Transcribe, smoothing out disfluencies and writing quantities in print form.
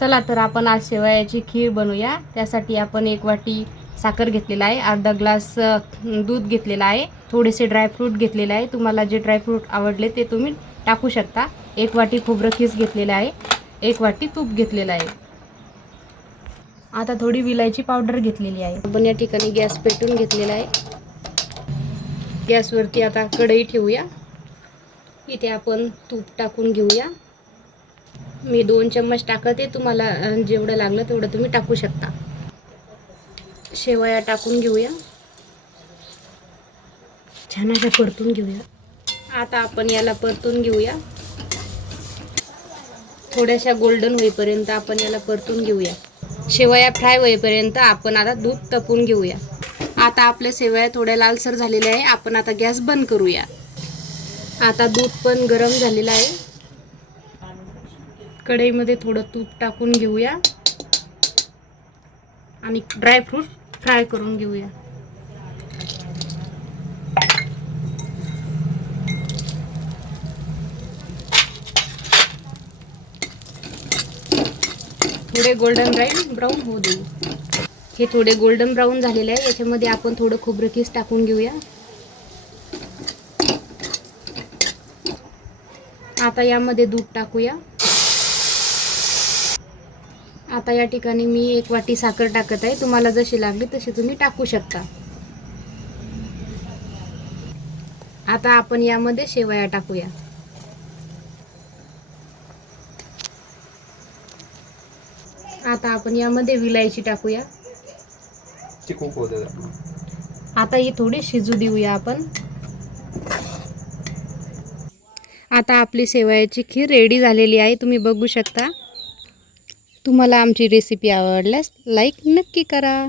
चला तर आपण आज शेवयाची खीर बनवूया। त्यासाठी आपण 1 वाटी साखर घेतलेला आहे, अर्धा ग्लास दूध घेतलेला आहे, थोडेसे ड्रायफ्रूट घेतलेले आहे। तुम्हाला जे ड्रायफ्रूट आवडले ते तुम्ही टाकू शकता। 1 वाटी खोबरं खीस घेतलेलं आहे, 1 वाटी तूप घेतलेलं आहे। आता थोडी विलायची पावडर घेतलेली आहे। आपण या ठिकाणी गॅस पेटवून घेतलेला आहे। गॅसवरती आता कढई ठेवूया। इथे आपण तूप टाकून घेऊया। मी 2 चम्मच टाकते, तुम्हाला जेवढं लागलं तेवढं तुम्ही टाकू शकता। शेवया टाकून घेऊया, छान अशा परतून घेऊया। आता आपण याला परतून घेऊया, थोड्याशा गोल्डन होईपर्यंत आपण याला परतून घेऊया। शेवया फ्राय होईपर्यंत आपण आता दूध तापवून घेऊया। आता आपल्या शेवया थोड्या लालसर झालेल्या आहे, आपण आता गॅस बंद करूया। आता दूध पण गरम झालेलं आहे। कढईमध्ये थोडं तूप टाकून घेऊया आणि ड्रायफ्रूट फ्राय करून घेऊया। थोडे गोल्डन ब्राउन होऊ देऊ। हे थोडे गोल्डन ब्राउन झालेले आहे। याच्यामध्ये आपण थोडं खोबरं खीस टाकून घेऊया। आता यामध्ये दूध टाकूया। आता या ठिकाणी मी 1 वाटी साखर टाकत आहे, तुम्हाला जशी लागली तशी तुम्ही टाकू शकता। आता आपण यामध्ये शेवया टाकूया। आता आपण यामध्ये विलायची टाकूया। आता ही थोडी शिजू देऊया आपण। आता आपली शेवयाची खीर रेडी झालेली आहे, तुम्ही बघू शकता। तुम्हाला आमची रेसिपी आवडल्यास लाईक नक्की करा।